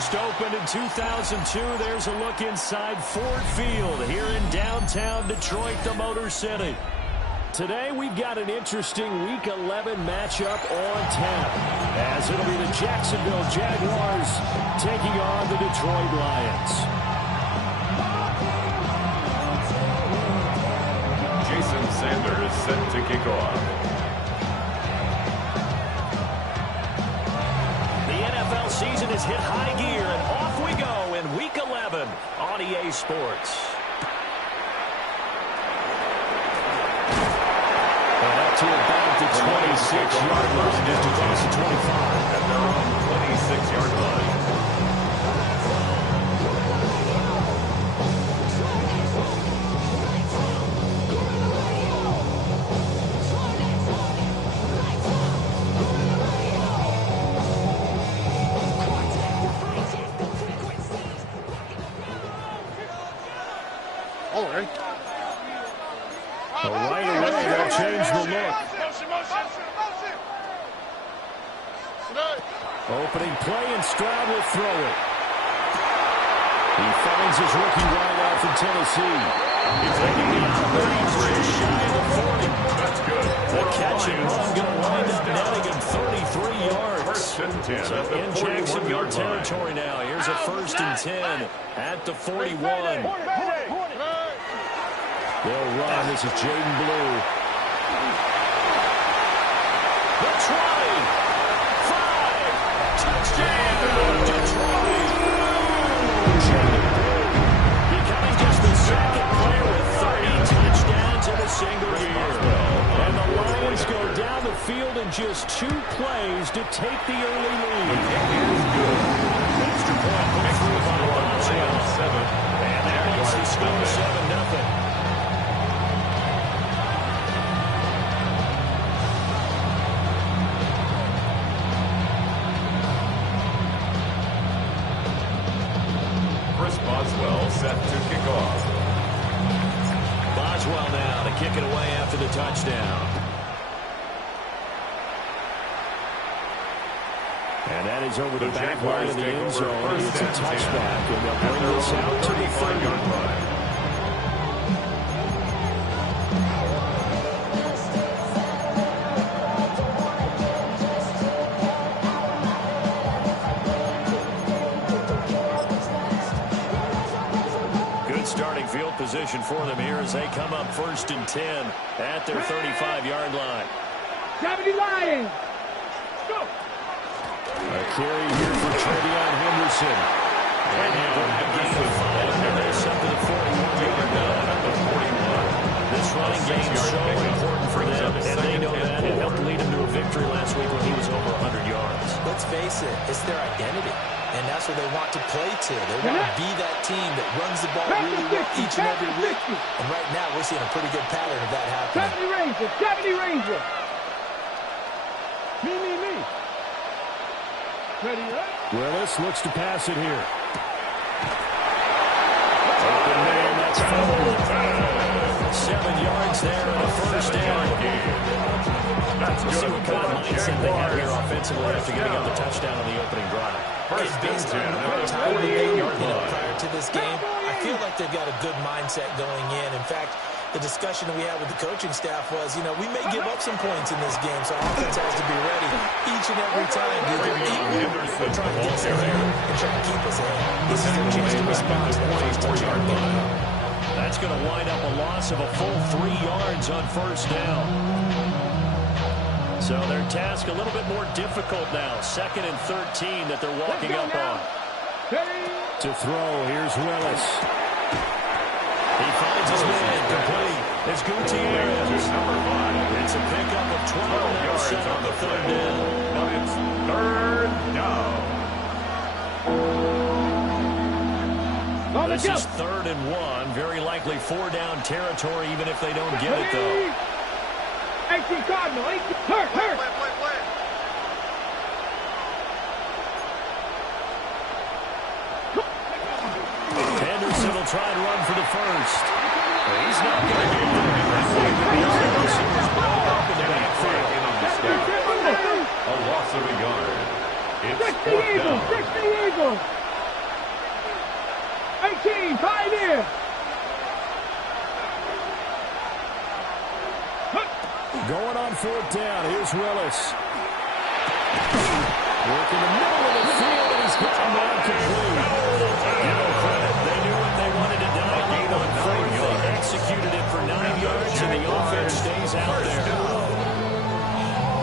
First opened in 2002. There's a look inside Ford Field here in downtown Detroit, the Motor City. Today we've got an interesting Week 11 matchup on tap, as it'll be the Jacksonville Jaguars taking on the Detroit Lions. Jason Sanders set to kick off. The NFL season has hit high gear, and off we go in Week 11 on EA Sports. To about the 26-yard line, just across the 25. At their own 26-yard line. All right. Right away, they'll change the look. Opening play, and Stroud will throw it. He finds his rookie wideout from Tennessee. He's taking the 33, shy of 40. That's good. The catch and run going to wind up netting him 33 yards. First and 10 so at the in Jacksonville territory now. Here's a first and 10 at the 41. They'll run. This is Jaden Blue. The try. 5. Touchdown, Detroit. Jaden Blue becoming just the second player with 30 touchdowns in a single year. And the Lions go down the field in just 2 plays to take the early lead. Extra point put through by Boswell. And that makes the score 7-0. Boswell set to kick off. Boswell now to kick it away after the touchdown. And that is over the back line of the end zone. It's a touchback, and they'll bring this out to the 30-yard line. Field position for them here as they come up first and 10 at their 35-yard line. Gravity Lions! Go! A carry here for Travion Henderson. And a gain of 5. And there's up to the 41-yard line. At the 41. This running game is so important for them, and they know that. It helped lead them to a victory last week when he was over 100 yards. Let's face it, it's their identity. And that's what they want to play to. They want to be that team that runs the ball really well each and every week. And right now, we're seeing a pretty good pattern of that happening. 70 Ranger. Me. Ready, right? Willis looks to pass it here. Open man, that's fumbled. 7 yards there and a first down. We'll see what kind of mindset they have here offensively after giving up the touchdown on the opening drive. Based on the time of the game, prior to this game, I feel like they've got a good mindset going in. In fact, the discussion that we had with the coaching staff was, we may give up some points in this game, so offense has to be ready each and every time. Either we're trying to get us ahead and try to keep us ahead. This is their chance to respond to that first touchdown game. That's going to wind up a loss of a full 3 yards on first down. So their task a little bit more difficult now. 2nd and 13 that they're walking up on. To throw, here's Willis. He finds his man complete. It's Gutierrez. Number 5. It's a pickup of 12 yards on the 3rd down. Now it's 3rd down. This is 3rd and 1. Very likely 4-down territory, even if they don't get it, though. 18 Cardinal, 18. Hurt. Henderson will try and run for the first. He's not going to get it. Up in the backfield. A loss of a yard. It's 4th down. 60 Eagles. 18, Pioneer. Going on fourth down. Here's Willis. Working the middle of the field, and he's gotten that complete. Give them credit. They knew what they wanted to do. Gain on 4 yards. They executed it for 9 yards, and the offense stays out there.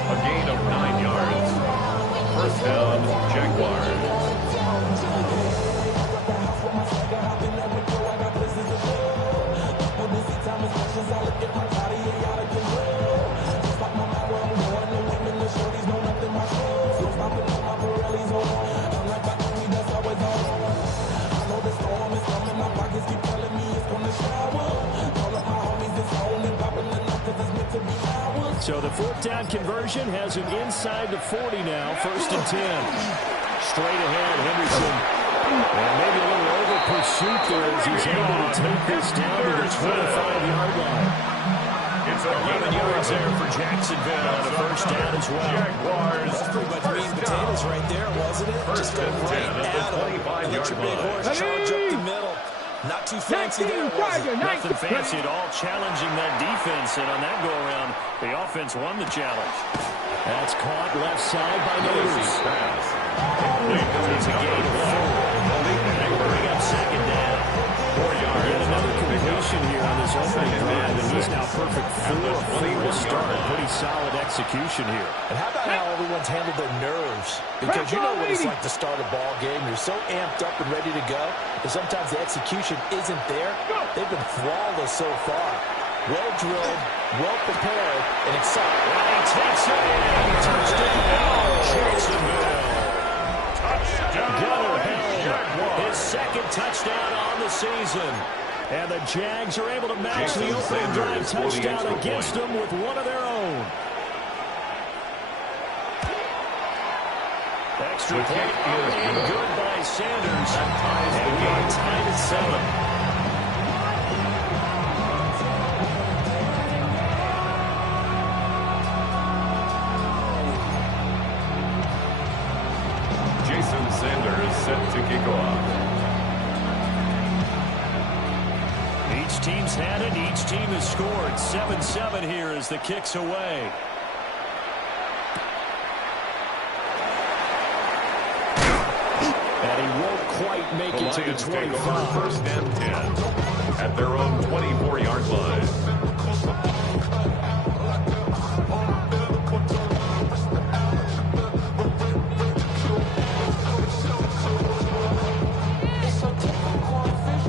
A gain of 9 yards. First down, Jaguars. So the fourth down conversion has him inside the 40 now, first and 10. Straight ahead, Henderson. And maybe a little over pursuit there as he's able to take this down to the 25-yard line. It's 11 yards there for Jacksonville on the first down as well. Jaguars. That's pretty much meat and potatoes right there, wasn't it? Just go right at him. And let your big horse charge up the middle. Not too fancy there, was it? Nothing fancy at all, challenging that defense. And on that go-around, the offense won the challenge. That's caught left side by Nose. It's a gain of 4. Bring up second down. 4 yards. Yet another completion here on this opening drive, and he's now perfect 4 to start. Pretty solid execution here. And how about how everyone's handled their nerves? Because you know what it's like to start a ball game. You're so amped up and ready to go, but sometimes the execution isn't there. They've been flawless so far. Well drilled, well prepared, and excited. And he takes it in. Touchdown, Jacksonville. Gunnar Hill, his second touchdown on the season. And the Jags are able to match the opening drive touchdown against them with one of their own. Extra point and good by Sanders. And we are tied at 7. Sanders set to kick off. Each team's had it. Each team has scored. 7-7 here as the kick's away. And he won't quite make it to the 25. First and 10 at their own 24-yard line.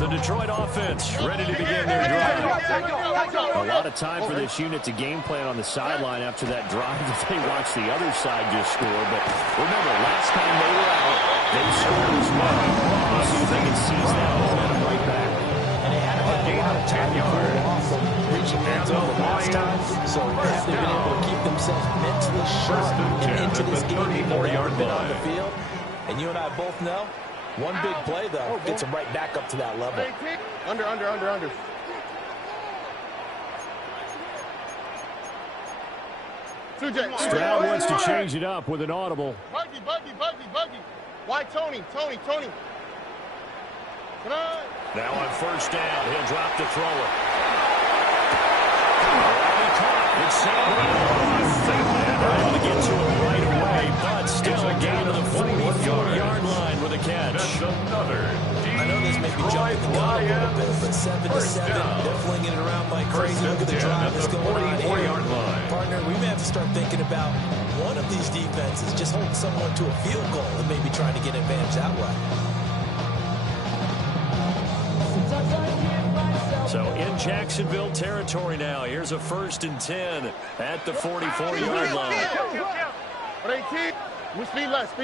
Detroit offense ready to begin their drive. A lot of time for this unit to game plan on the sideline after that drive that they watched the other side just score. But remember, last time they were out, they scored as well. We'll see if they can seize that momentum right back. And they had a gain of 10 yards. Reaching that zone last time, so have they been able to keep themselves mentally sharp and into this game even though they haven't been on the field. And you and I both know, one big play, though, gets them right back up to that level. Under. Stroud wants to change it up with an audible. Buggy. Why Tony? Now on first down, he'll drop to throw it. It's Sanders. Able to get to it right away, but still a gain to the 44-yard line with a catch. That's another. I know this may be jumping the gun a little bit, but 7-7, they're flinging it around like crazy. Look at the drive that's going on here. Partner, we may have to start thinking about one of these defenses just holding someone to a field goal and maybe trying to get an advantage that way. So in Jacksonville territory now. Here's a first and 10 at the 44-yard line. 18. We speed left.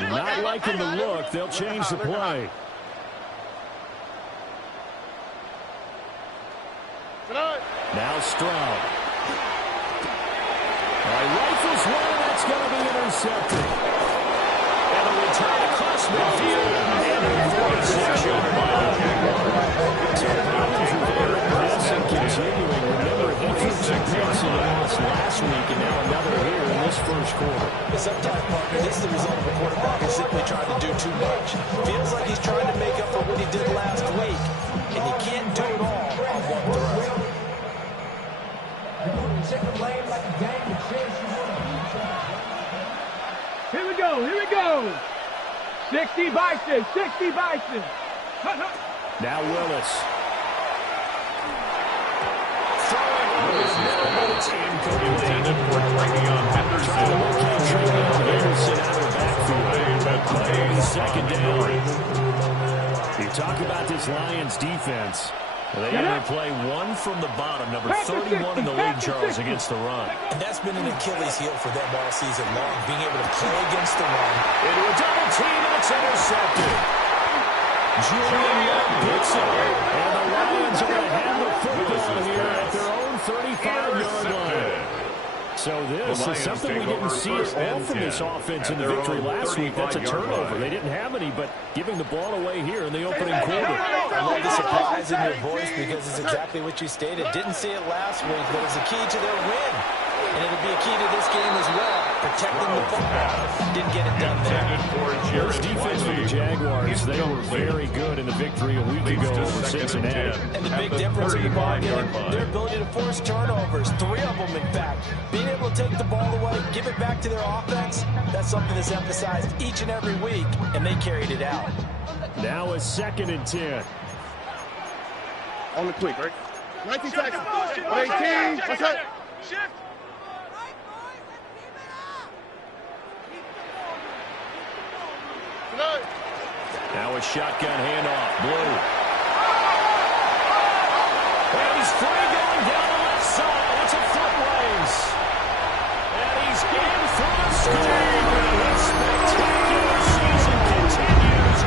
Not liking the look. They'll change the play. Now Stroud. Rifles one, that's going to be intercepted. And a return across midfield. And a 46-yard line. So the Browns are there in this and continuing. Remember, he threw some picks in the loss last week, and now another here in this this first quarter. Sometimes, partner, this is the result of a quarterback who's simply trying to do too much. Feels like he's trying to make up for what he did last week, and you can't do it all on one throw. Here we go, here we go. 60 Bison, 60 Bison. Now Willis. It's incomplete for Travion Henderson. Henderson out of the backfield. Second down. You talk about this Lions defense. They only play one from the bottom, number 31 in the league, Charles, against the run. And that's been an Achilles heel for them all season long, being able to play against the run. Into a double team, and it's intercepted. Julian Young picks it, and the Lions are going to have the football here at their own 35-yard line. So this is something we didn't see at all from this offense in the victory last week. That's a turnover. They didn't have any, but giving the ball away here in the opening quarter. I love the surprise in your voice because it's exactly what you stated. Didn't see it last week, but it's a key to their win. And it'll be a key to this game as well, protecting the football. Didn't get it done there. This defense for the Jaguars, they were very good in the victory a week ago over Cincinnati. And the big difference in the ball game, their ability to force turnovers, 3 of them in fact. Being able to take the ball away, give it back to their offense, that's something that's emphasized each and every week, and they carried it out. Now a 2nd and 10. On the quick, right? 19 seconds. 18. What's up? Shift. Now a shotgun handoff. Blue. And he's free going down the left side. It's a foot race. And he's in for the score. A spectacular season continues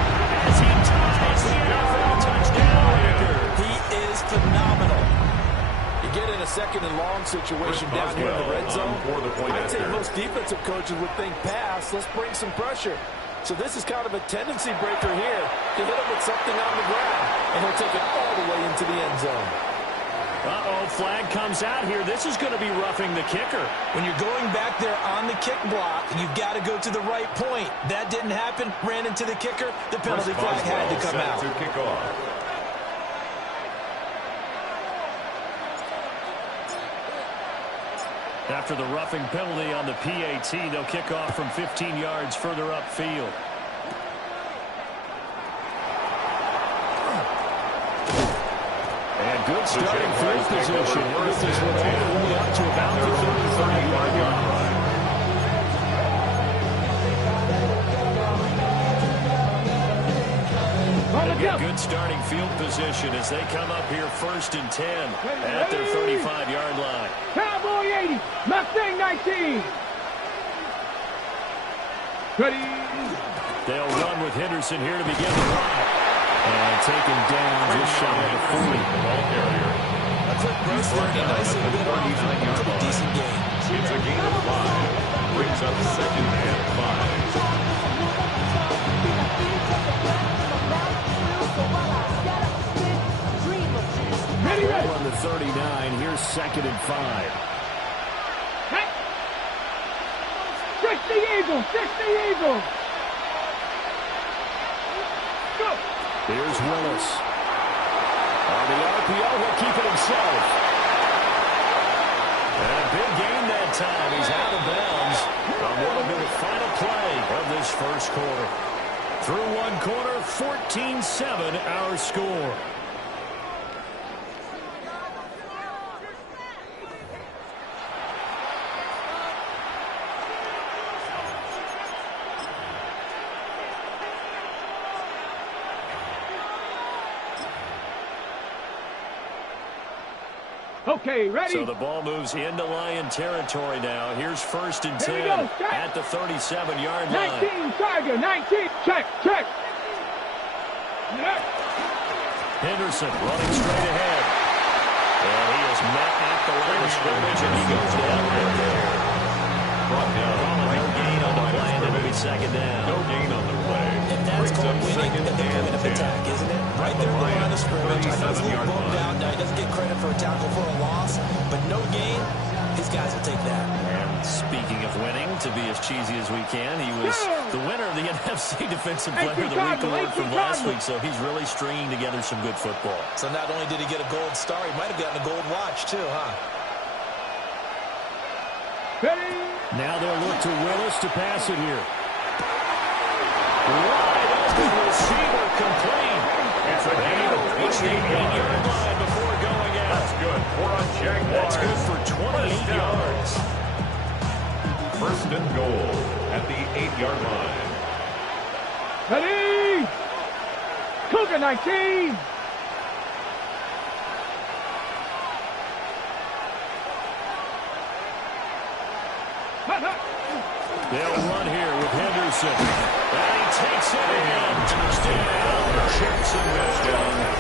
as he ties the NFL touchdown record. He is phenomenal. You get in a 2nd and long situation down here in the red zone. I'd say most defensive coaches would think pass. Let's bring some pressure. So this is kind of a tendency breaker here to hit him with something on the ground, and he'll take it all the way into the end zone. Uh-oh, flag comes out here. This is going to be roughing the kicker. When you're going back there on the kick block, you've got to go to the right point. That didn't happen. Ran into the kicker. The penalty flag had to come out. To kick off. After the roughing penalty on the PAT, they'll kick off from 15 yards further upfield. And good starting field position. This is all the way up to about the 35-yard line. They get good starting field position as they come up here 1st and 10 at their 35-yard line. Cowboy 80, Mustang 19. Ready. They'll run with Henderson here to begin the drive. And taken down just shy of the 40. Ball carrier. That's a gross work. Nicely bit off. Pretty decent game. It's a gain of 5. Brings up 2nd and 5. On the 39, here's 2nd and 5. Hey. 60 Eagles, 60 Eagles. Go. Here's Willis. On the RPO, he'll keep it himself. And a big gain that time. He's out of bounds on what will be the final play of this first quarter. Through one quarter, 14-7 our score. Okay, ready? So the ball moves into Lion territory now. Here's 1st and 10 at the 37-yard line. 19, Tiger, 19. Check, check. Henderson running straight ahead. And he is met at the line of scrimmage, and he goes down right there. Brought down. No gain on the play, and it'll be 2nd down. No gain on the play. And that's called winning at the point of attack, isn't it? Right there on the line of scrimmage. I know he's a little bummed out. Now, he doesn't get credit for a tackle for a loss, but no gain, These guys will take that. And speaking of winning, to be as cheesy as we can, he was the winner of the NFC Defensive Player of the Week award from last week, so he's really stringing together some good football. So not only did he get a gold star, he might have gotten a gold watch too, huh? Now they'll look to Willis to pass it here. Wide open receiver complete. It's a gain of 28 yards. Line before going out. That's good for a Jaguar. That's good for 28 yards. First and goal at the 8-yard line. Ready? Cougar 19. They'll run here with Henderson. And he takes it in. Touchdown.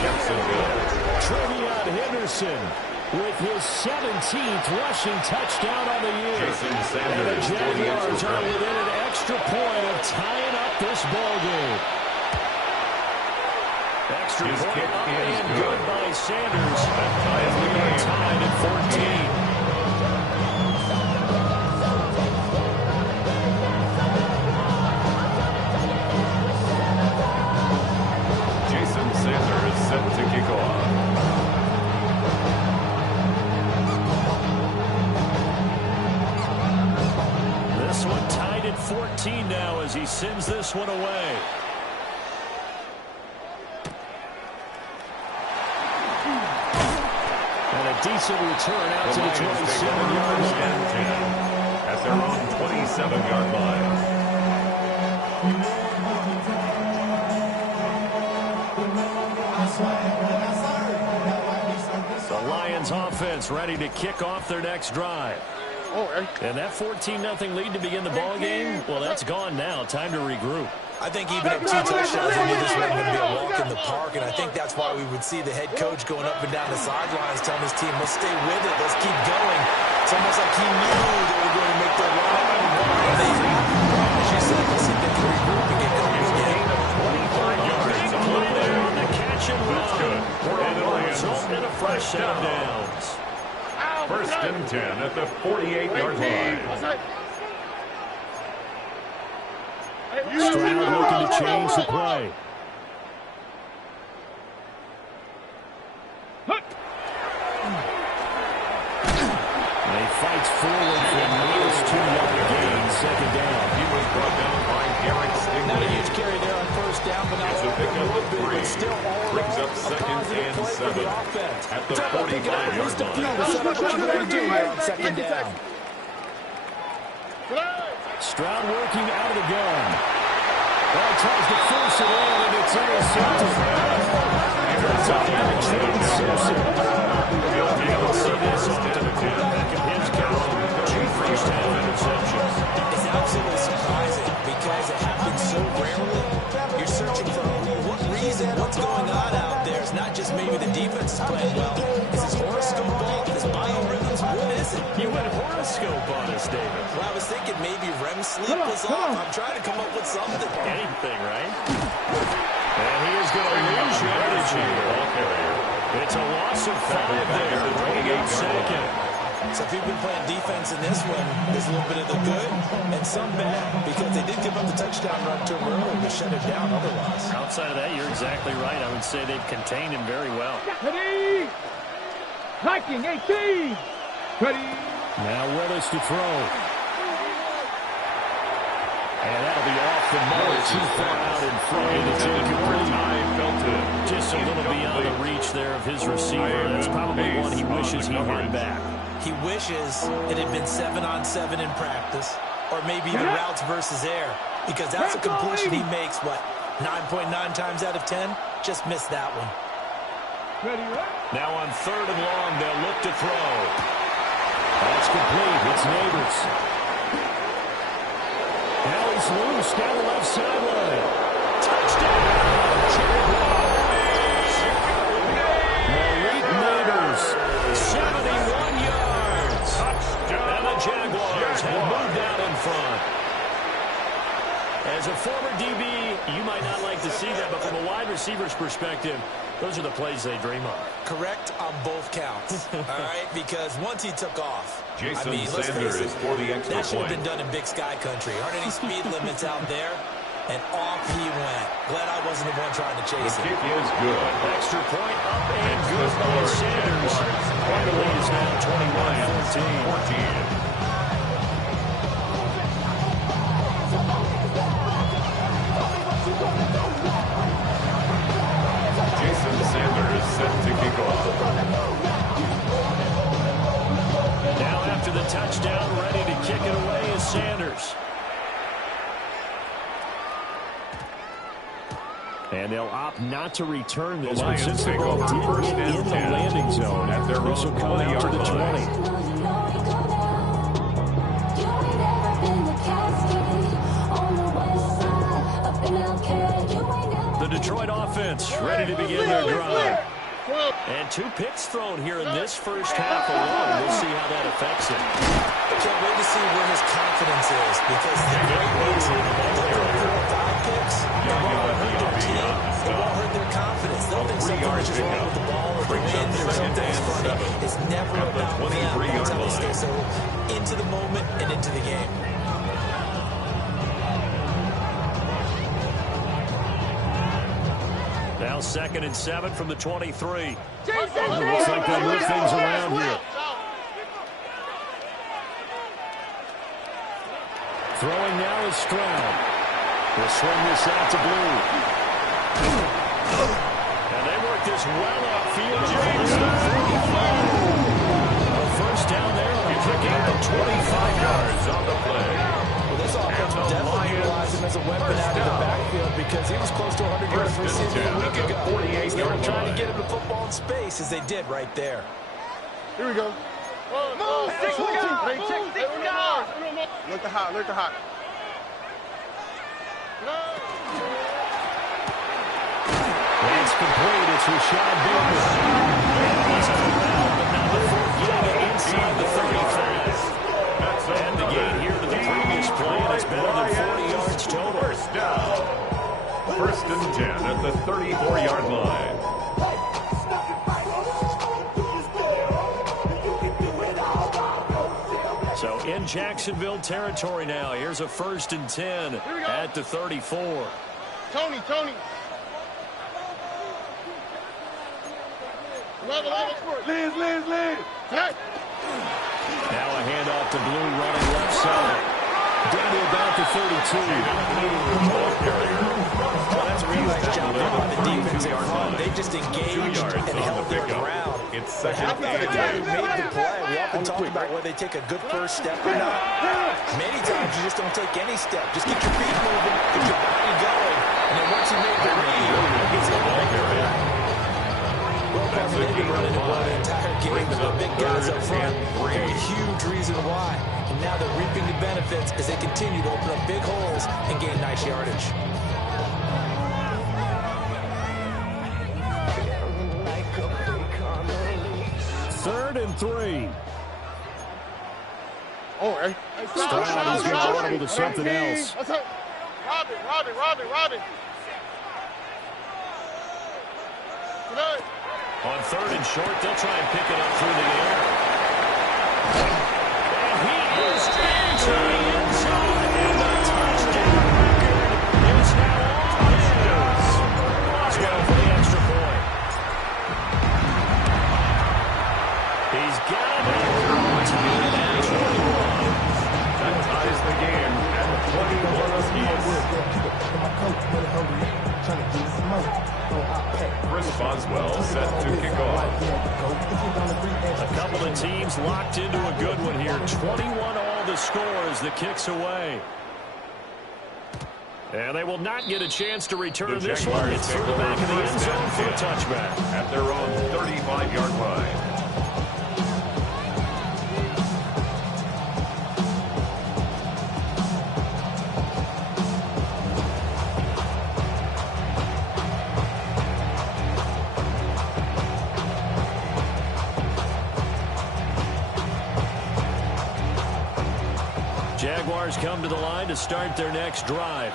Jacksonville. Trivia on Henderson with his 17th rushing touchdown on the year. Jason And the Sanders. Jaguars are within an extra point of tying up this ball game. Extra His point kick up is and good. good by Sanders. That ties the And we are game. tied at 14. Jason Sanders set to kick off. This one tied at 14 now as he sends this one away. And a decent return out to the 27-yard line. At their own 27-yard line. The Lions offense ready to kick off their next drive. And that 14-0 lead to begin the ball game, well, that's gone now. Time to regroup. I think even up 2 touchdowns, we knew this wasn't going to be a walk in the park, and I think that's why we would see the head coach going up and down the sidelines telling his team, let's stay with it, let's keep going. It's almost like he knew they were going to make their run. And they, as you said, let's see if they can regroup and get going again. 25 yards Big on the play there play. on the catch and run. That's good. And it'll result in a fresh set of downs. First and 10 at the 48-yard line. Stroud looking to change the play. And he fights forward for a nice 2-yard gain, second down. He was brought down by Garrett Not a Stingley. huge carry there on first down, but not It's a a pickup of bit, 3. but still all Brings in up all, a second positive and play for 7 the offense. at the Talk about picking up at 45-yard least a few line. to set up what you're going to do here on second down. Stroud working out of the gun. Well, tries to force it in, and it's intercepted. It's up there to Trent Simpson. You don't see this often. Back in his career, 2 first-half interceptions. It's absolutely surprising because it happens so rarely. You're searching for what reason, what's going on out there. It's not just maybe the defense is playing well. Is his horoscope off? His biorhythms? What is it? You went horoscope on us, David. Well, I was thinking maybe REM sleep was off. I'm trying to come up with something. Anything, right? And he is going to lose yardage here. It's a loss of 5 there. Bringing up second. So if you've been playing defense in this one, there's a little bit of the good and some bad because they did give up the touchdown run to him earlier to shut him down otherwise. Outside of that, you're exactly right. I would say they've contained him very well. Ready? Viking 18. Ready? Now Willis to throw. And that'll be off the mark, too far out in front. And it's incomplete. Just a little beyond the reach there of his receiver. That's probably one he wishes he had back. He wishes it had been 7-on-7 in practice, or maybe even routes versus air, because that's a completion he makes, what, 9.9 times out of 10? Just missed that one. Ready? Now on 3rd and long, they'll look to throw. That's complete. It's Neighbors. Now he's loose down the left sideline. Touchdown! Jaguars! Malik Neighbors, 71 yards. And the Jaguars have moved out in front. As a former DB, you might not like to see that, but from a wide receiver's perspective, those are the plays they dream of. Correct on both counts, all right? Because once he took off, Jason I mean, let's face it, for the extra that should have point. been done in Big Sky country. Aren't any speed limits out there? And off he went. Glad I wasn't the one trying to chase The it. kick is good. Extra point up and good by Sanders. And the lead is now 21-14. Jason Sanders set to kick off. Now after the touchdown, ready to kick it away is Sanders. And they'll opt not to return this one since the ball did get in the landing zone. This will come out to the 20. The Detroit offense ready to begin their drive. And 2 picks thrown here in this first half alone. We'll see how that affects him. Can't wait to see where his confidence is, because the great ones, they'll throw 4 or 5 picks. It won't hurt their team. It won't hurt their confidence. They'll think something's just wrong with the ball or the wind or something's funny. It's never about them. That's how they stay so into the moment and into the game. Now 2nd and 7 from the 23. Looks like they'll move things around here. Throwing now is Stroud. We'll swing this out to Blue. And they work this well upfield. A first down there. Picking up 25 yards on the play. Well, this offense will definitely utilize him as a weapon out of the backfield, because he was close to 100 yards receiving a week ago. They were trying to get him the football in space, as they did right there. Here we go. Move, 6 guys. 6 guys. Look the hot, look the hot. That's complete. It's Rashad Bateman. He's corralled, but now the 4th unit inside the 35. And the gain here to the previous play, and it's better than 40 yards total. First down. 1st and 10 at the 34-yard line. So in Jacksonville territory now. Here's a 1st and 10 at the 34. Tony. Liz. Hey. Now a handoff to Blue running left side. Down to about the 32. Well, that's a real nice job by the defense in front. They just engaged and held their ground. It's But how about the guy who made the play? We often talk about whether they take a good first step or not. Many times you just don't take any step. Just get your feet moving, get your body going, and then once you make the read, it's able to make the play. Well, Kevin, they've been running the ball the entire game, but the big guys up front, they're a huge reason why. And now they're reaping the benefits as they continue to open up big holes and gain nice yardage. Third and 3. Oh, hey. Stroud is going to audible to something else. Robin. On 3rd and short, they'll try and pick it up through the air. And he is into the end zone, and the touchdown record is now on his. Let's go for the extra point. He's got it at 21. That ties the game at 21 apiece. Chris Boswell set to kick off. A couple of teams locked into a good one here. 21 all the score as the kick's away. And they will not get a chance to return this one. It's through the back of the end zone for a touchback. At their own 35-yard line. Jaguars come to the line to start their next drive.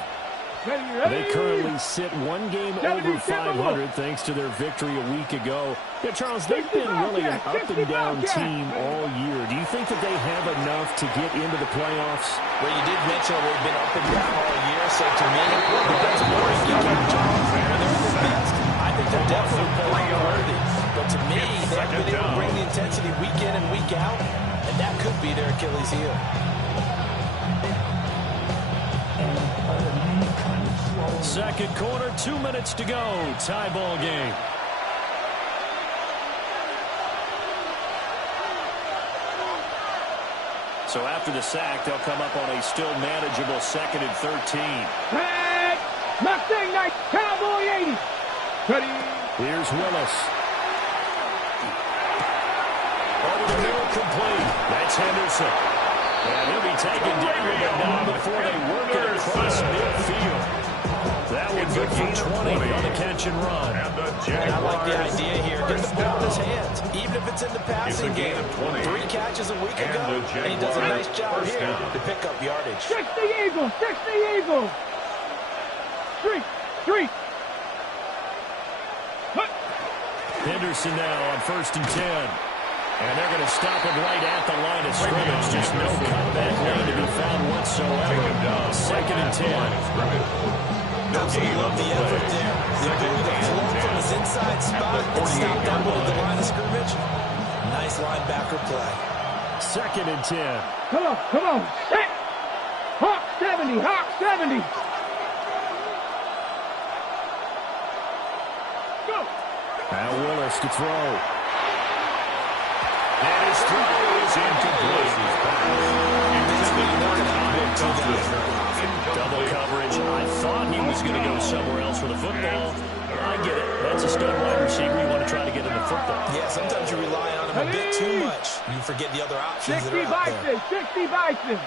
They currently sit one game over 500 thanks to their victory a week ago. Yeah, Charles, they've been really an up-and-down team all year. Do you think that they have enough to get into the playoffs? Well, you did mention that they've been up and down all year, so to me, the best point you can Charles, they're the best. I think they're definitely playoff worthy. But to me, they haven't been able to bring the intensity week in and week out, and that could be their Achilles heel. Second quarter, 2 minutes to go. Tie ball game. So after the sack, they'll come up on a still manageable 2nd and 13. Hey, Mustang Knight, Cowboy 80. Ready. Here's Willis. Over the middle, complete. That's Henderson. And he'll be taken down with it now before they work it across midfield. That one's a gain of 20 on the catch and run. And I like the idea here. Get the ball in his hands. Even if it's in the passing game. 3 catches a week ago, and he does a nice job here to pick up yardage. 60 Eagles, 60 Eagles. Street. Henderson now on 1st and 10. And they're going to stop him right at the line of scrimmage. Just no cutback lane to be found whatsoever. 2nd and 10. Absolutely love the effort there. The ability to float from his inside spot and stop that one at the line of scrimmage. Nice linebacker play. 2nd and 10. Come on. Set. Hawk 70. Go. Now Willis to throw. And his throw is incomplete. Double coverage. I thought he was going to go somewhere else for the football. I get it. That's a stud wide receiver. You want to try to get him the football. Yeah, sometimes you rely on him a bit too much. You forget the other options that are out there. 60 Bison.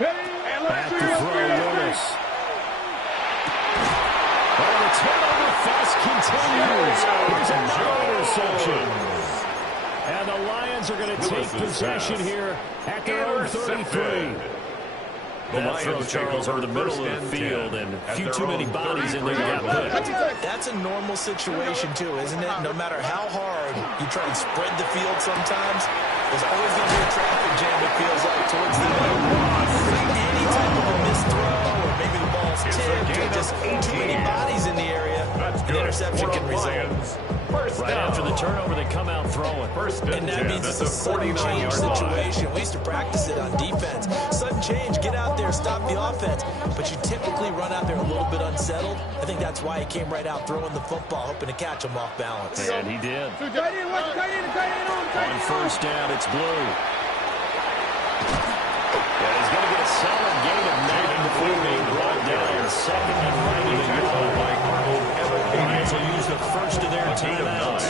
Back to throw, Willis. Oh, the turnover fast continues. Here's another interception. And the Lions are going to take possession here at their own 33. That throw, Charles, over the middle of the field, and a few too many bodies in there got picked. That's a normal situation, too, isn't it? No matter how hard you try and spread the field sometimes, there's always going to be a traffic jam, it feels like, towards the middle. Any type of a missed throw, or maybe the ball's tipped, or just too many bodies in the area, an interception can result. Right after the turnover, they come out throwing. And that means it's a sudden change situation. We used to practice it on defense. Sudden change, get out there, stop the offense. But you typically run out there a little bit unsettled. I think that's why he came right out throwing the football, hoping to catch him off balance. And he did. Tight end. On 1st down, it's Blue. And he's going to get a solid gain of 9 before being brought down. 2nd and right in the yard. Lions will use the first of their timeouts.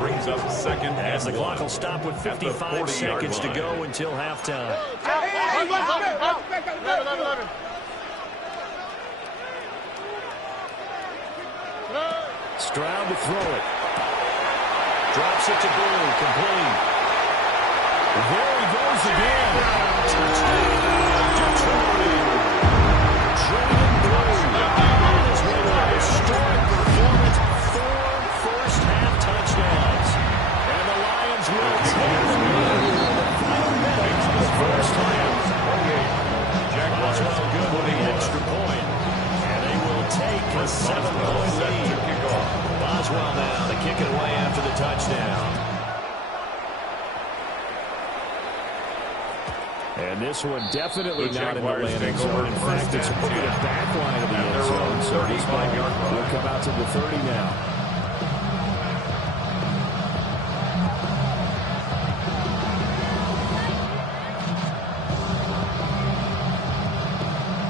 Brings up 2nd as the clock will stop with 55 seconds to go until halftime. Stroud to throw it. Drops it to Blue, complete. There he goes again. Jordan Blue on his way to a historic performance. 4 first-half touchdowns. And the Lions will take the lead in the final minutes of the first half. Jaguar good with the extra point. And they will take a 7-point lead. Boswell now to kick it away after the touchdown. And this one definitely not in the landing zone. In fact, it's over the back line of the end zone. So this ball will come out to the 30 now.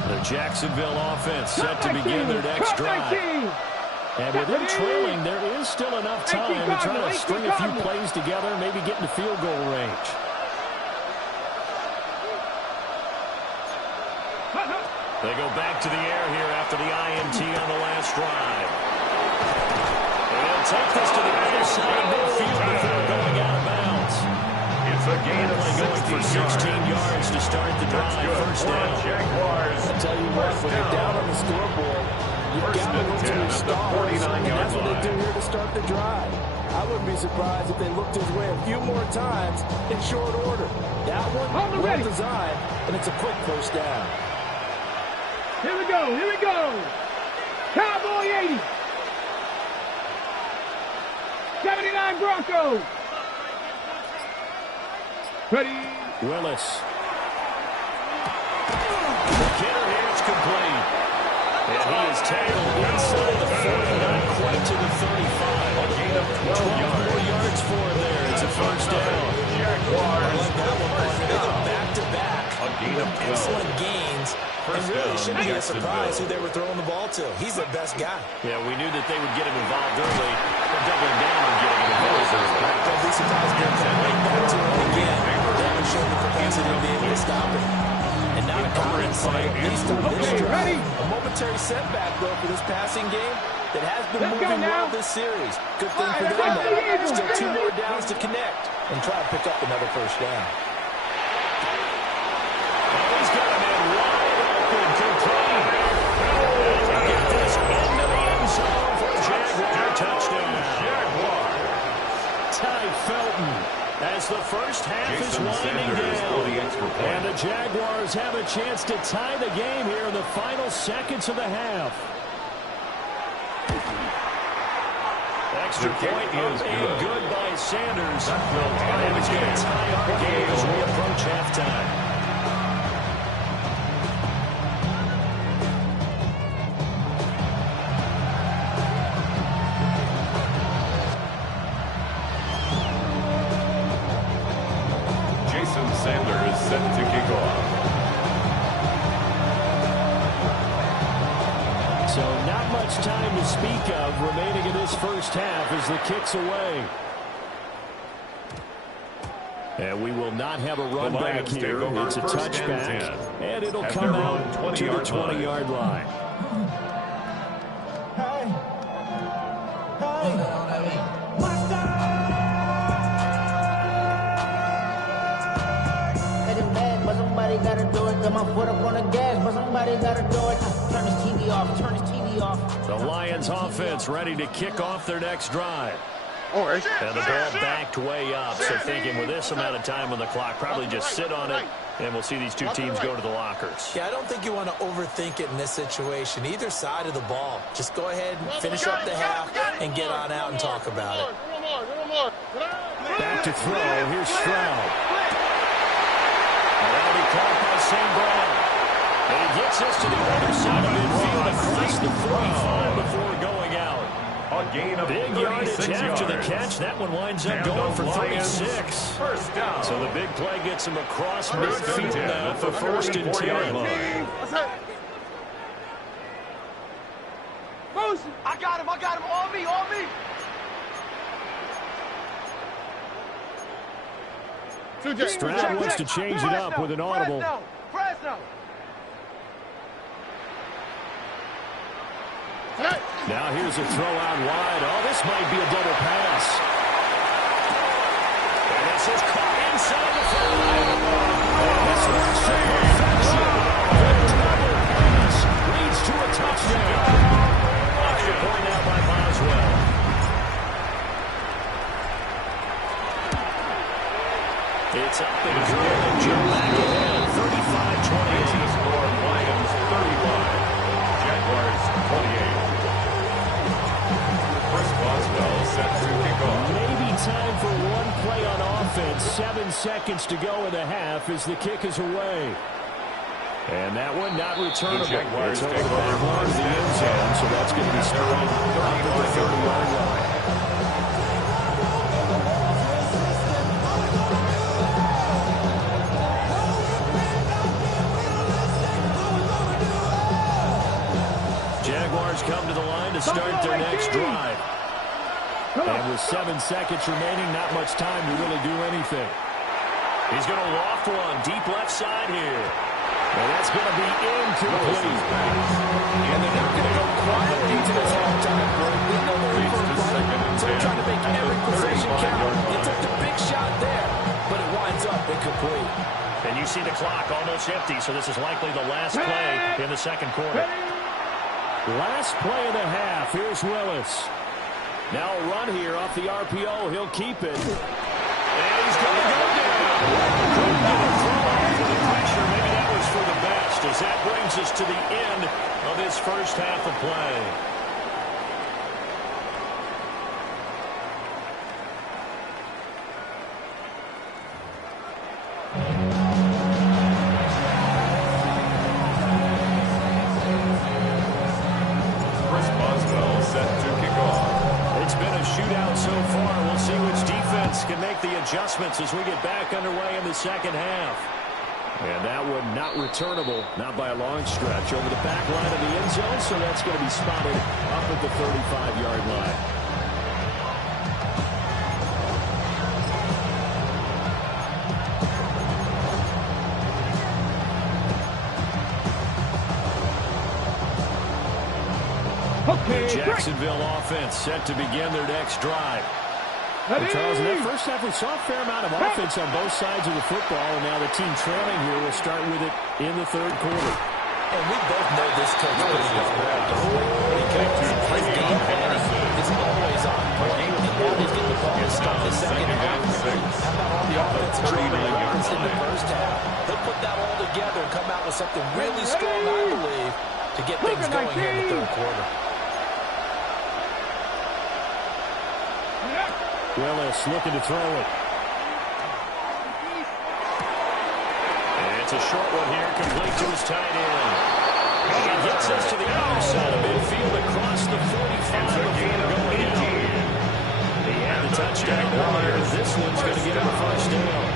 The Jacksonville offense set to begin their next drive. And with them trailing, there is still enough time to try to string a few plays together, maybe get into field goal range. They go back to the air here after the INT on the last drive. They'll take this to the other side of midfield before going out of bounds. A gain of going for 16 yards to start the drive. First down. Jaguars. I tell you what, when you're down on the scoreboard, you've got to look to your stars, and that's what they do here to start the drive. I wouldn't be surprised if they looked his way a few more times in short order. That one, well designed, and it's a quick first down. Here we go, here we go. Cowboy 80. 79 Broncos. Ready. Willis. The killer here, it's complete. And he is tackled inside the 40, not quite to the 35. A gain of 12 more yards for him there. It's a first down. Jaguars. I like that one, partner. They go back-to-back. A gain of 12. Excellent gains. And really shouldn't be a surprise who they were throwing the ball to. He's their best guy. Yeah, we knew that they would get him involved early. They're doubling down on getting him involved. Don't be surprised if they come right back to him again. They haven't shown the capacity to be able to stop him. And not a common sight, at least on this drive. A momentary setback, though, for this passing game that has been moving well this series. Good thing for them, though. Still 2 more downs to connect and try to pick up another first down. He's got a man wide open, complete. And get this into the end zone for a Jaguar touchdown. Jaguar. Ty Felton as the first half is winding down. And the Jaguars have a chance to tie the game here in the final seconds of the half. Extra point is good by Sanders. And it's going to tie our game as we approach halftime. Sanders set to kick off. So not much time to speak of remaining in this first half as the kick's away. And we will not have a run back here. It's a touchback. And it'll come out to the 20-yard line. Gotta do it. Got my foot up on the gas, but somebody gotta do it. Turn this TV off. Turn this TV off. The Lions offense ready to kick off their next drive. And the ball backed way up. So thinking with this amount of time on the clock, probably just sit on it, and we'll see these two teams go to the lockers. Yeah, I don't think you want to overthink it in this situation. Either side of the ball. Just go ahead and finish up the half and get on out and talk about it. Back to throw. Here's Stroud. Already caught by St. Brown. And he gets us to the other side of midfield across the 45 before going out. A gain of big yardage after the catch. That one winds up going for 36. First down. So the big play gets him across midfield now for first and 10. Motion. I got him. On me. Stroud wants to change it up with an audible. Fresno. Now here's a throw out wide. Oh, this might be a double pass. And this is caught inside the 5. And this looks for perfection. The double pass leads to a touchdown. Extra point out by Boswell. It's up and good. Joe back ahead, 35-28. Score Lions 35. Jaguars 28. First Boswell set to kick off. Maybe time for one play on offense. 7 seconds to go in the half as the kick is away. And that one not returnable. It's over the back line of the end zone, so that's going to be straight up at the 30-yard line. Jaguars come to the line to start their next drive. And with 7 seconds remaining, not much time to really do anything. He's going to loft one deep left side here. And that's going to be incomplete. And they're not going to go quietly into this halftime break. They know they're in for a fight, so they're trying to make every possession count. They took the big shot there, but it winds see the clock almost empty, so this is likely the last play in the second quarter. Last play of the half. Here's Willis. Now a run here off the RPO. He'll keep it. And he's going to go down. Couldn't get a throw off with the pressure. Maybe that was for the best, as that brings us to the end of this first half of play. Can make the adjustments as we get back underway in the second half. And that one not returnable, not by a long stretch, over the back line of the end zone, so that's going to be spotted up at the 35-yard line. Okay, the Jacksonville offense set to begin their next drive. And Charles, in that first half, we saw a fair amount of offense on both sides of the football, and now the team trailing here will start with it in the third quarter. And we both know this coach pretty well. His game plan is always on point. And now he's getting the ball to start the second half. How about all the offensive yards in the first half? He'll put that all together and come out with something really strong, I believe, to get things going here in the third quarter. Willis looking to throw it. And it's a short one here, complete to his tight end. He gets us to the outside of midfield across the 45 before going in. He had the touchdown earlier. This one's going to get him a first down.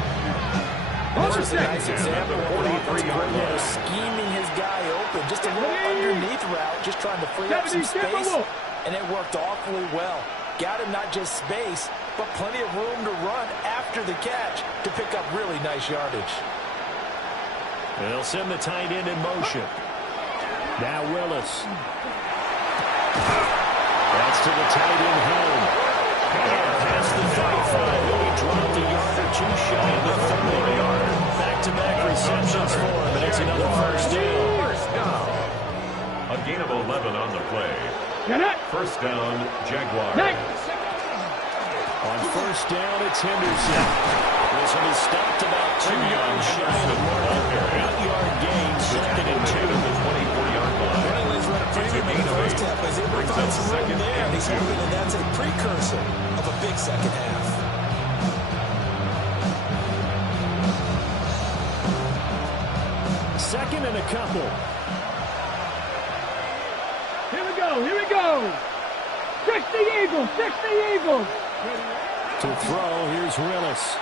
This is a nice example of what scheming his guy open. Just a little underneath route, just trying to free up some space. And it worked awfully well. Got him not just space, but plenty of room to run after the catch to pick up really nice yardage. They'll send the tight end in motion. Now Willis. That's to the tight end home. And past the 35, he dropped a yard or two shy of the 30-yard. Back-to-back receptions for him, and it's another first down. A gain of 11 on the play. First down, Jaguar. On first down, it's Henderson. This one is stopped about 2 yards shy of the mark. 8-yard gain, second and 2 at the 24-yard line. He's run a premium in the first half. He's able to find some room there, and he's hoping that that's a precursor of a big second half. Second and a couple. Here we go. 60 Eagles, 60 Eagles. To throw, here's Willis.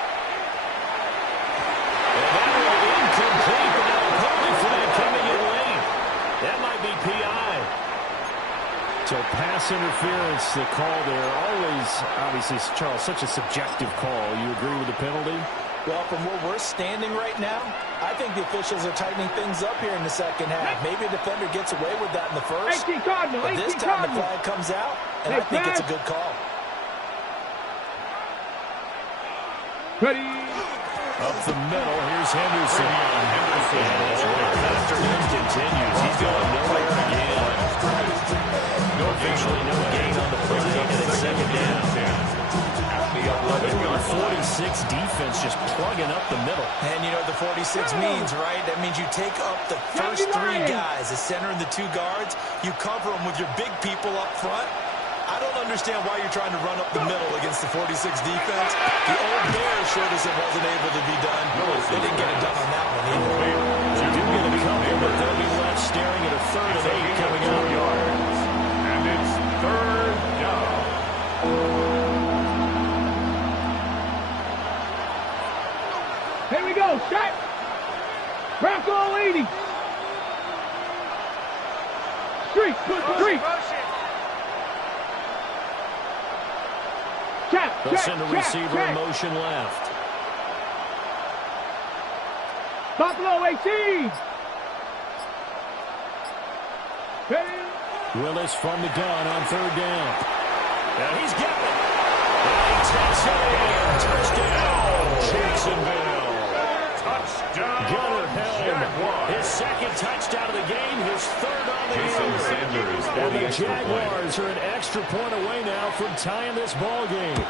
And that one incomplete, but now a penalty for that coming in late. That might be PI. So pass interference, the call there. Always, obviously, Charles, such a subjective call. You agree with the penalty? Well, from where we're standing right now, I think the officials are tightening things up here in the second half. Maybe a defender gets away with that in the first. But this time the flag comes out, and I think it's a good call. Ready. Up the middle, here's Henderson. Afternoon continues. He's going nowhere again. Officially no gain on the play, and it's second down. 46 defense just plugging up the middle. And you know what the 46 means, right? That means you take up the first three guys, the center and the two guards. You cover them with your big people up front. I don't understand why you're trying to run up the middle against the 46 defense. The old Bears showed us it wasn't able to be done. They didn't get it done on that one either. They do get a couple, but they'll be left staring at a third and 8 coming out. And it's third down. Here we go. Shot. Bronco 80. Street. They'll send a receiver in motion left. Buffalo 18. Willis from the gun on third down. And he's got it. And he takes it in. Touchdown, Jacksonville. Gunner Jaguar. his second touchdown of the game, his third on the Jason year. Sanders for And the the extra point. Jaguars are an extra point away now from tying this ball game.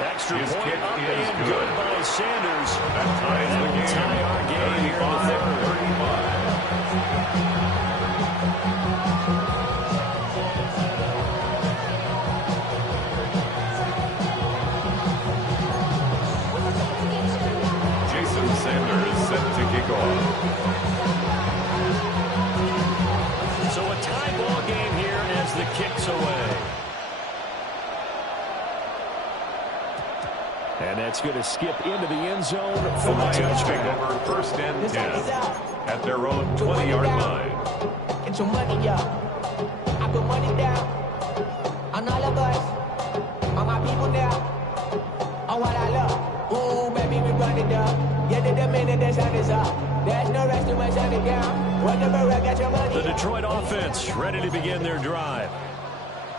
Extra His point kick up is and good. good by Sanders. That ties the will game. tie our game here in the third. 35. Jason Sanders set to kick off. So a tie ball game here as the kick's away. And that's going to skip into the end zone The for the Lions take touchdown. over first and 10 at their own 20-yard line. Get your money up. I put money down on all of us, on my people now, on what I love. Ooh, baby, we run it up. Yeah, the minute the sun is up. There's no rest to my sun it down. Whatever, I got your money. The Detroit offense ready to begin their drive.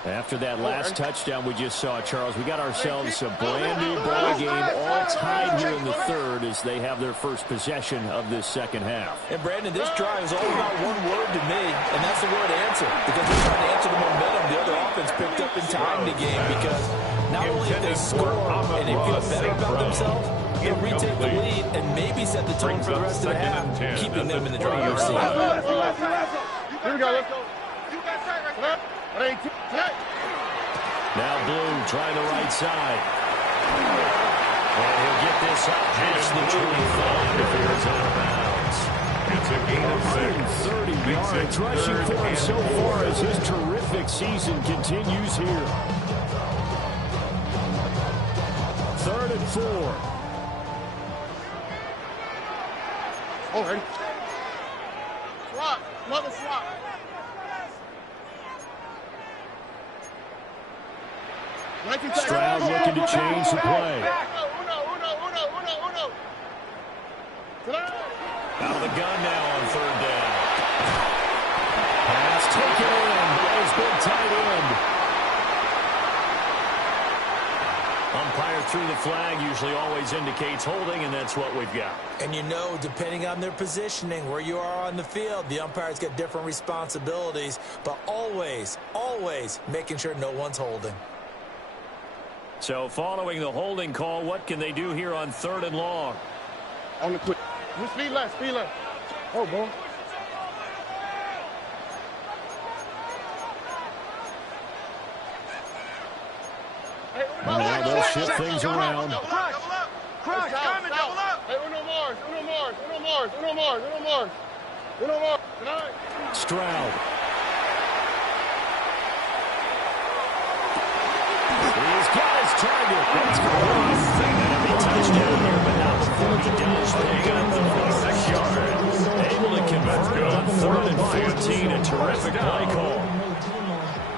After that last touchdown we just saw, Charles, we got ourselves a brand new ball game, all tied here in the third as they have their first possession of this second half. And, Brandon, this drive is all about one word to me, and that's the word answer. Because they're trying to answer the momentum the other offense picked up in tying the game. Because not only if they score and they feel better about themselves, they'll retake the lead and maybe set the tone for the rest of the half, keeping them in the driver's seat. Here we go. Let's go. Now Blue trying the right side. And he'll get this up past the 25 if he goes out of bounds. It's a gain of 30 yards rushing for him so far as his terrific season continues here. 3rd and 4. Oh, ready. Swap. Another swap. Stroud looking to change the play. Out of the gun now on 3rd down. Pass taken in by his big tight end. Umpire threw the flag, usually always indicates holding, and that's what we've got. And you know, depending on their positioning, where you are on the field, the umpires get different responsibilities, but always, always making sure no one's holding. So following the holding call, what can they do here on 3rd and long? On the quick. Speed left, speed left. Oh, boy. Now they'll shift things around. Crush, coming, double up. Hey, Uno Mars. Tonight. Stroud. He's got his target. That's going to be touchdown here, but not before he does pick up the 46 yards. Able to convert on 3rd and 14. A terrific play call.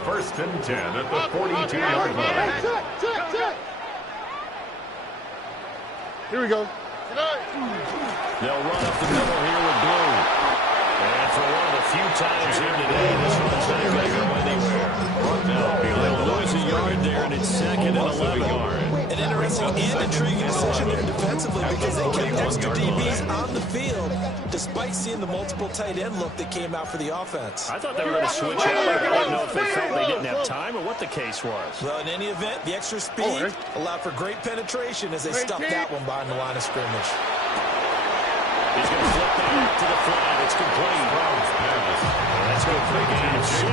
1st and 10 at the 42-yard line. Check. Here we go. They'll run up the middle here with Blue. And for one of the few times here today, this one's not going to go anywhere. They'll lose a yard there, and it's 2nd and 11. An interesting and intriguing decision there defensively because they kept extra DBs on the field despite seeing the multiple tight end look that came out for the offense. I thought they were going to switch out. I don't know if they felt they didn't have time or what the case was. Well, in any event, the extra speed allowed for great penetration as they stuffed that one behind the line of scrimmage. He's going to flip that out to the flat. It's complete. That's good for a gain of 6.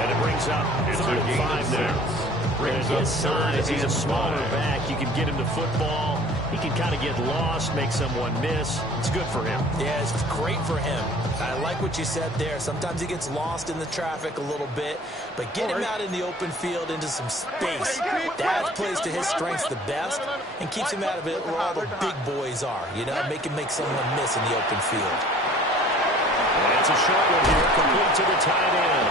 And it brings up 3rd and 5 now. At his size, he's a smaller back. You can get him the football. He can kind of get lost, make someone miss. It's good for him. Yeah, it's great for him. I like what you said there. Sometimes he gets lost in the traffic a little bit, but get him out in the open field into some space. That plays to his strengths the best and keeps him out of it where all the big boys are. You know, make someone miss in the open field. That's a short one here, complete to the tight end.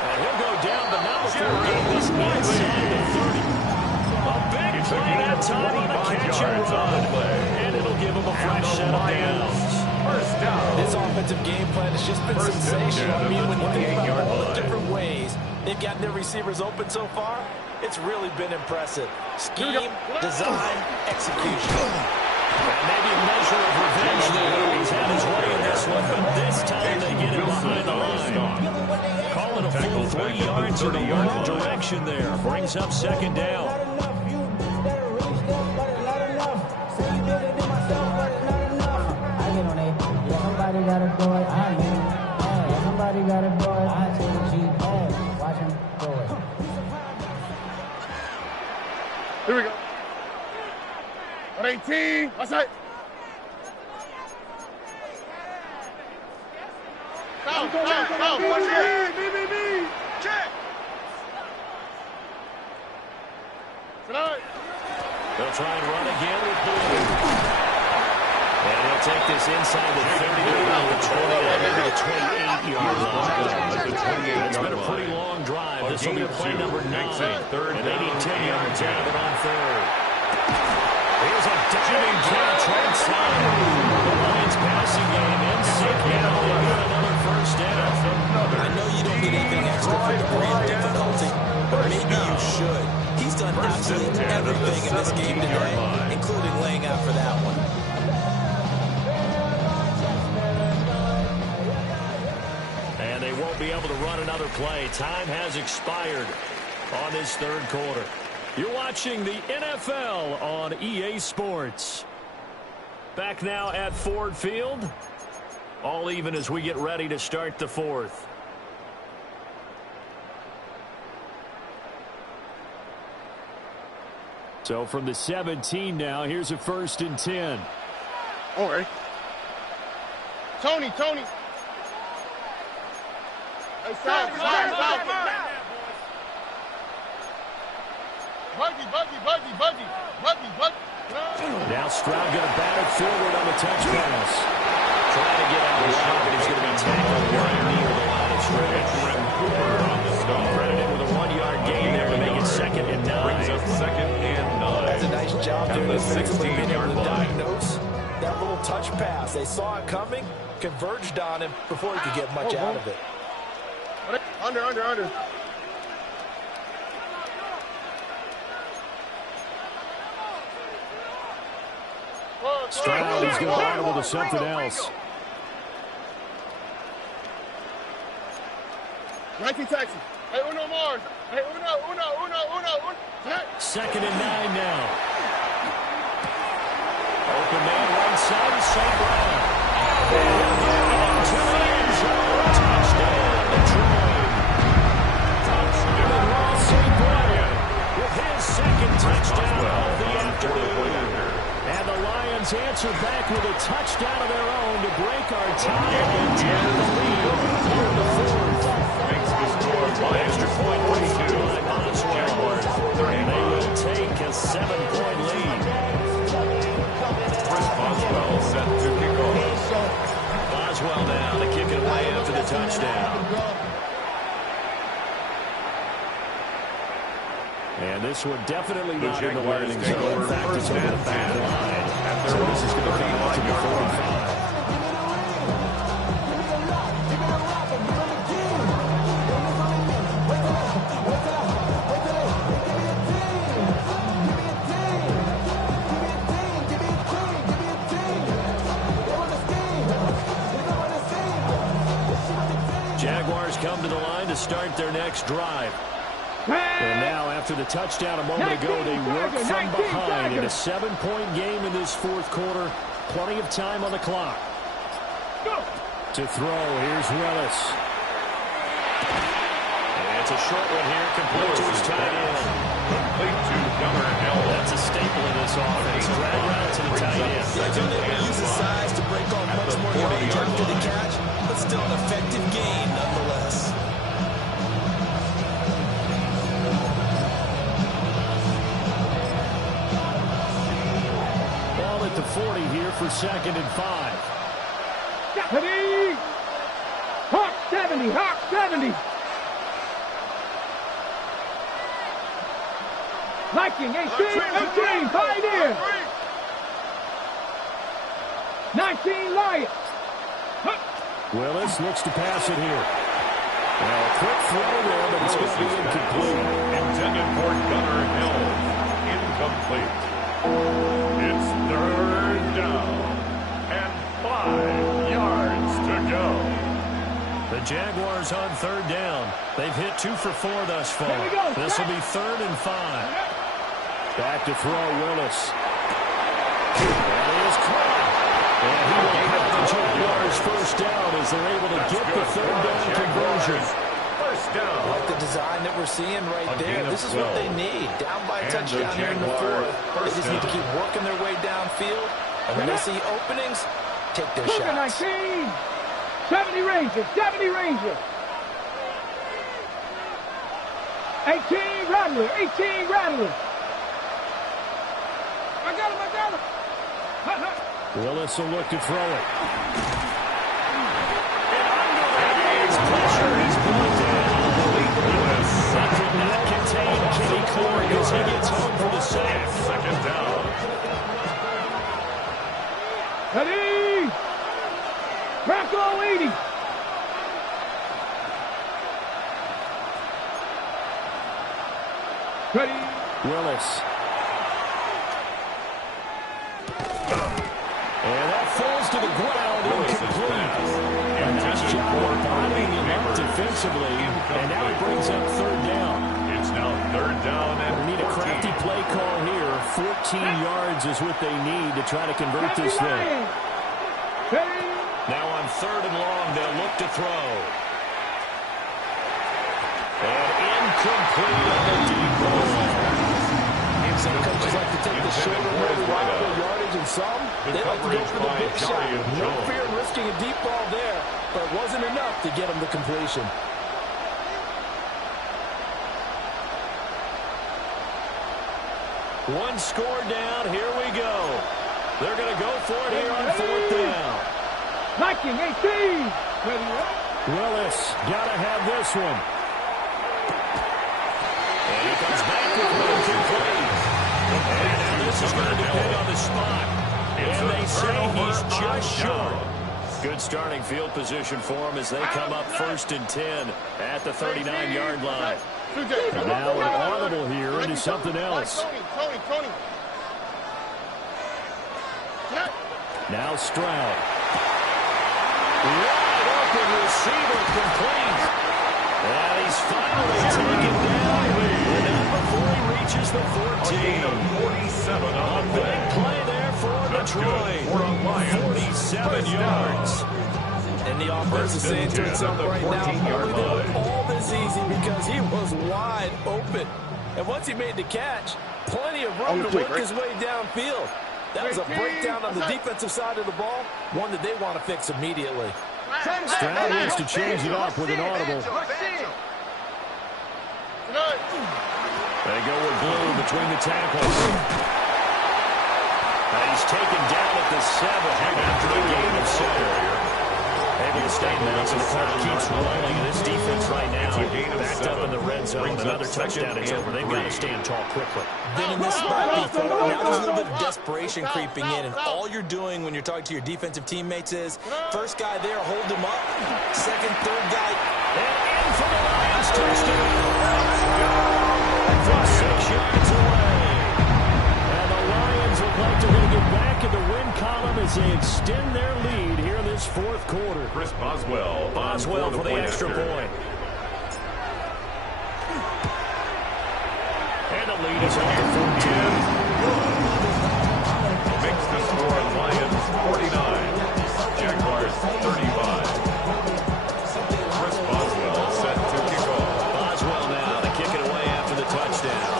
And he'll go down, but not before getting this inside the 30. A big play that time on a catch and run. And it'll give him a fresh set of downs. First down. This offensive game plan has just been sensational. I mean, when you think about all the different ways they've gotten their receivers open so far, it's really been impressive. Scheme, design, execution. maybe a measure of revenge there. He's had his way in this one, but this time they get him behind the line. Calling a full 3 yards in the wrong direction there. Brings up second down. Somebody gotta do it. Somebody gotta do it. I take a G. Watch him do it. Here we go. 118. Outside. Foul. Watch it. Me. Check. Tonight. They'll try and run again with Blue. And he'll take this inside the 30 to about the 20, maybe the 28-yard line. It's been a pretty long drive. This will be play number 9. And they need 10 yards out of it on third. Here's a diving catch right side. The Lions passing game in sync now. They've got another first down. I know you don't get anything extra for degree of difficulty, but maybe you should. He's done absolutely everything in this game today, including laying out for that one. And they won't be able to run another play. Time has expired on this third quarter. You're watching the NFL on EA Sports. Back now at Ford Field. All even as we get ready to start the fourth. So from the 17 now, here's a 1st and 10. All right. Tony. Hey, stop. Buggy. Now Stroud going to bat it forward on the touch pass. Trying to get out of the shot, but he's going to be tackled right near the line of scrimmage. Credited with a 1-yard gain there to make it 2nd and 9. Brings up 2nd and 9. That's a nice job doing the defensively, being able to 16-yard line. diagnose that little touch pass. They saw it coming, converged on him before he could get much out of it. Under. Stroud is going to audible to something else. 19 Texas. Hey, uno more. Hey, uno. 2nd and 9 now. Open man right side, St. Brown. And into the end zone. Touchdown, Detroit. And Ross St. Brown with his 2nd touchdown of the afternoon. And the Lions answer back with a touchdown of their own to break our tie and take the lead here in the fourth. Makes the score by extra point 22. Jaguars 30. And they will take a 7-point lead. Chris Boswell set to kick off. Boswell now to kick it away after the touchdown. And this one definitely not in the learning zone. In fact, it's on the back line. So this is going to come out to be 4 and 5. Jaguars come to the line to start their next drive. And now, after the touchdown a moment ago, they work from behind in a 7-point game in this fourth quarter. Plenty of time on the clock. To throw, here's Willis. And it's a short one here, complete to his tight end. Complete to Gunnar L. That's a staple of this offense. Drag out to the tight end. They've been able to use his size to break off much more yardage after the catch, but still an effective gain nonetheless. Ball at the 40 here for 2nd and 5. Hawk 70. Viking 18, Pioneer. 19, Lions. Willis looks to pass it here. Well, a quick throw there, but it's going to be incomplete. Intended for Gunnar Hill. Incomplete. It's 3rd down and 5 yards to go. The Jaguars on third down. They've hit 2 for 4 thus far. This will be 3rd and 5. Back to throw, Willis. That is caught. And he will have the Jaguars first down as they're able to get the third down conversion. First down. I like the design that we're seeing right there. This is what they need. Down by a touchdown here in the 4th. They just need to keep working their way downfield. And when they see openings, take their shots. 19. 70 Rangers. 70 Rangers. 18 Rattler. 18 Rattler. I got him. I got him. Willis will look to throw it. That could not contain Kenny Corey as he gets home for the sack. Second down. Ready. Crackle 80. Ready. Willis. And that falls to the ground, incomplete. And nice job of bombing him up defensively. And now it brings up third down. It's now third down and they need a crafty play call here. 14 yards is what they need to try to convert this thing. Now on 3rd and long, they'll look to throw. And incomplete on the deep ball. Some coaches like to take the shorter road, reliable yardage, and some, they like to go for the big shot. No fear in risking a deep ball there, but it wasn't enough to get them to completion. One score down. Here we go. They're going to go for it here on 4th down. Liking 18. Willis got to have this one. And he comes back with one complete. And this is going to depend on the spot. And they say he's just short. Good starting field position for him as they come up 1st and 10 at the 39-yard line. And now an audible here into something else. Now Stroud. Wide open receiver complete. And he's finally taken down. Before he reaches the 14. 47 on A big play there for Detroit. 47 yards. And the offense is saying to itself right now, probably they were all this easy because he was wide open. And once he made the catch, plenty of room to work his way downfield. That was a breakdown on the defensive side of the ball, one that they want to fix immediately. Stroud wants to change it up with an audible. They go with Blue between the tackles. And he's taken down at the 7 after the gain of 7. Able to stay mounts, and the clock keeps rolling. And this defense right now backed up in the red zone. Another touchdown is over. They've got to stand tall quickly. Then in this spot, now there's a little bit of desperation creeping in, and all you're doing when you're talking to your defensive teammates is, first guy there, hold him up. Second, third guy. And in for the Lions touchdown. From 6 yards away. And the Lions look like they're going to get back in the win column as they extend their lead here in this 4th quarter. Chris Boswell. Boswell for the extra point. And the lead is up to 14. Makes the score Lions 49. Jaguars 35. Chris Boswell set to kick off. Boswell now to kick it away after the touchdown.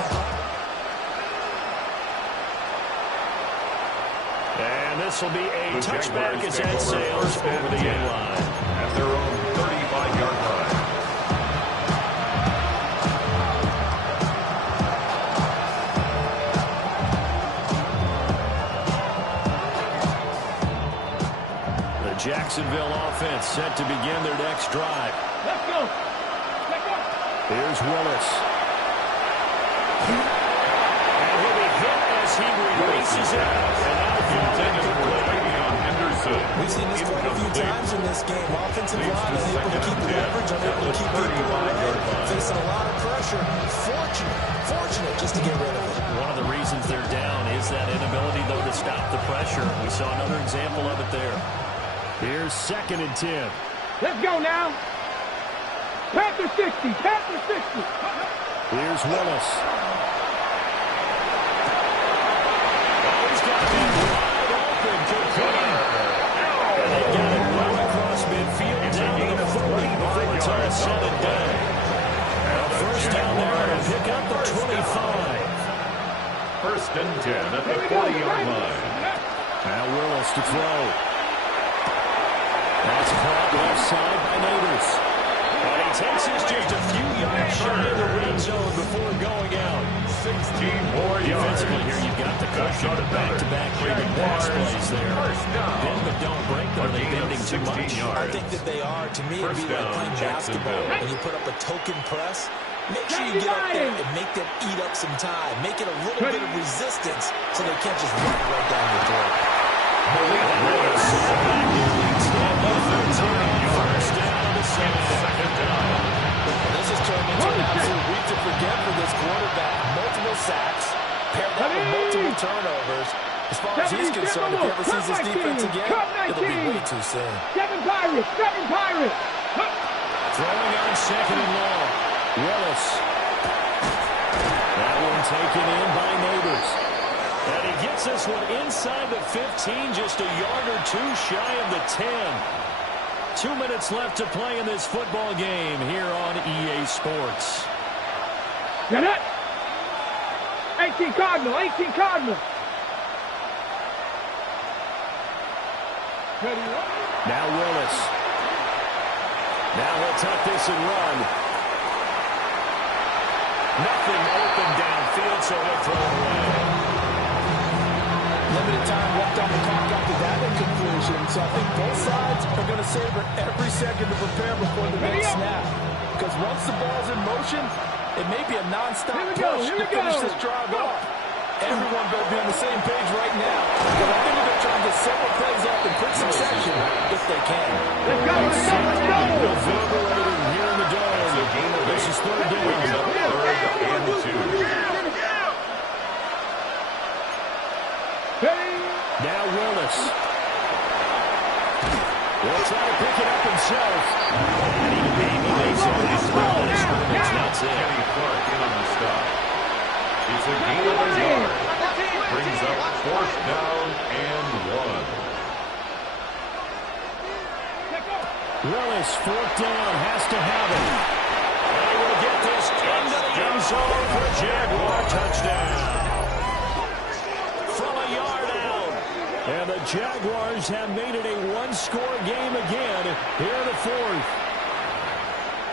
And this will be a touchback as that sails over the end line. At their own 35-yard line. The Jacksonville offense set to begin their next drive. Let's go. Here's Willis. And he'll be hit as he releases it. And now Intended for Le'Veon Henderson. We've seen this quite a few times in this game. Offensive line unable to keep leverage, unable to keep people away, facing a lot of pressure. Fortunate just to get rid of it. One of the reasons reasons they're down is that inability, though, to stop the pressure. We saw another example of it there. Here's 2nd and 10. Let's go now. Panther 60. Panther 60. Here's Willis. Oh, he's got it wide open. And they got it well across midfield down to the 40 before it's all said and done. First down there to pick up the 25. 1st and 10 at the 40-yard line. Now Willis to throw. That's caught left side by Neighbors. And he takes us just a few yards shy of the red zone before going out. 16 more yards. Defensively here, you've got the cushion to back-to-back great pass plays there. Bend but don't break them. Are they bending too much? I think that they are. To me, it'd be like playing basketball. When you put up a token press, make sure you get up there and make them eat up some time. Make it a little bit of resistance so they can't just run right down your throat. First down of the second down. This has turned into an absolute week to forget for this quarterback. Multiple sacks, paired that with multiple turnovers. As far as he's concerned, if he ever sees his defense again, it'll be way too soon. 7 Pirates. 7 Pirates. Throwing on 2nd and long. Willis. That one taken in by Neighbors. And he gets this one inside the 15, just a yard or two shy of the 10. 2 minutes left to play in this football game here on EA Sports. Get it. 18 Cardinal. 18 Cardinal. Now Willis. Now he'll tuck this and run. Nothing open downfield, so he'll throw it away. Limited time left on the clock after that inconclusion, so I think both sides are going to savor every second to prepare before the next snap. Because once the ball's in motion, it may be a non-stop push to finish this drive off. Everyone better be on the same page right now, because I think they're trying to get several plays up in quick succession if they can. Let's go, let's go, let's go! Reverberating here in the dome. This is 3rd down. 3rd and 2. Now Willis. Will try to pick it up himself. And he makes it last ball in his scrimmage. That's it. Kenny Clark in on the stop. It's a gain of a yard. Brings up 4th down and 1. Willis, 4th down, has to have it. And he will get this into the end zone for a Jaguar touchdown. From a yard out. And the Jaguars have made it a one-score game again here in the 4th.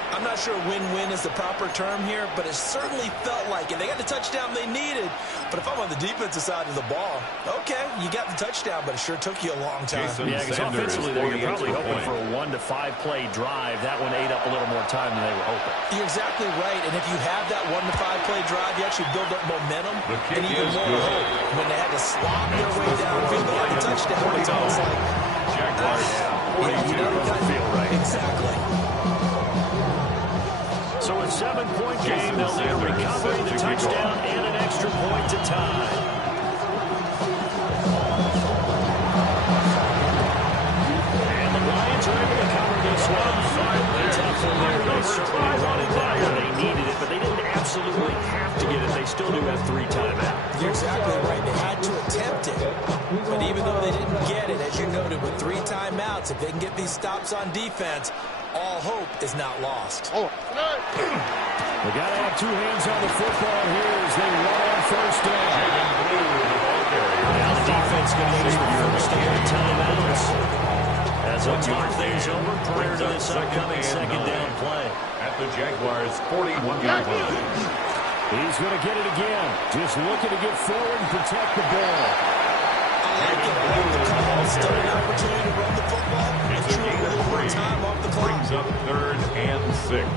I'm not sure win-win is the proper term here, but it certainly felt like it. They got the touchdown they needed, but if I'm on the defensive side of the ball, okay, you got the touchdown, but it sure took you a long time. Yeah, because offensively, you're probably hoping for a 1 to 5 play drive. That one ate up a little more time than they were hoping. You're exactly right, and if you have that 1 to 5 play drive, you actually build up momentum and even more hope. When they had to slob their way downfield, they had the touchdown. It's almost like Jaguars. You know, doesn't feel right. Exactly. So a 7-point game, they'll need a recovery, the touchdown, and an extra point to tie. And the Lions are able to cover this one. Finally, tough one there. They certainly wanted that when they needed it, but they didn't absolutely have to get it. They still do have 3 timeouts. You're exactly right. They had to attempt it. But even though they didn't get it, as you noted, with 3 timeouts, if they can get these stops on defense, all hope is not lost. They got to have 2 hands on the football here as they run on 1st down. Now the defense going to use the first of their timeouts as they'll talk things over prior to this upcoming 2nd down play. At the Jaguars' 41-yard line. He's going to get it again. Just looking to get forward and protect the ball. Still an opportunity to run the football. It's a gain of 3. Time off the clock. Brings up 3rd and 6.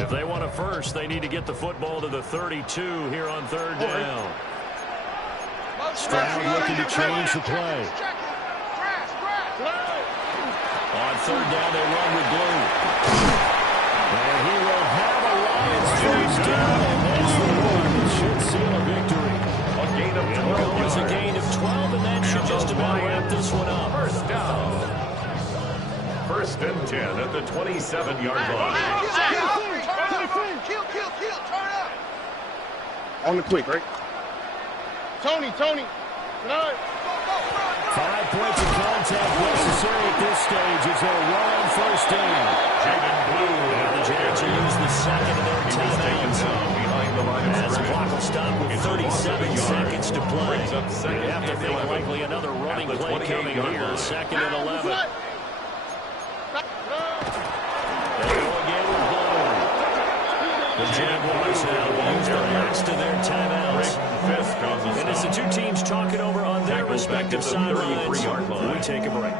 If they want a first, they need to get the football to the 32 here on 3rd down. Stroud looking to change the play. On third down, they run with Blue. And he will have a Lions first down, and that's the one that should seal a victory. A gain of 12 It'll go as a yards. gain of 12, and that should just about wrap this one up. First down. First and 10 at the 27-yard line. On the quick, right? Tony. 5 points of contact necessary at this stage as they'll run on first down. And the Jags will use the second of their timeouts. Behind the line of As the scrimmage. clock will stop with 37 seconds to play. They have to think likely another running play coming here. Second and 11. They go again with Blue. The Jaguars now use the last of their timeouts. And as the two teams talk it over on their respective sidelines, we take a break.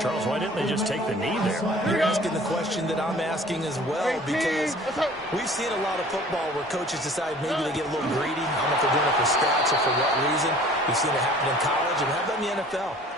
Charles, why didn't they just take the knee there? You're asking the question that I'm asking as well, because we've seen a lot of football where coaches decide maybe they get a little greedy. I don't know if they're doing it for stats or for what reason. We've seen it happen in college, and how about in the NFL?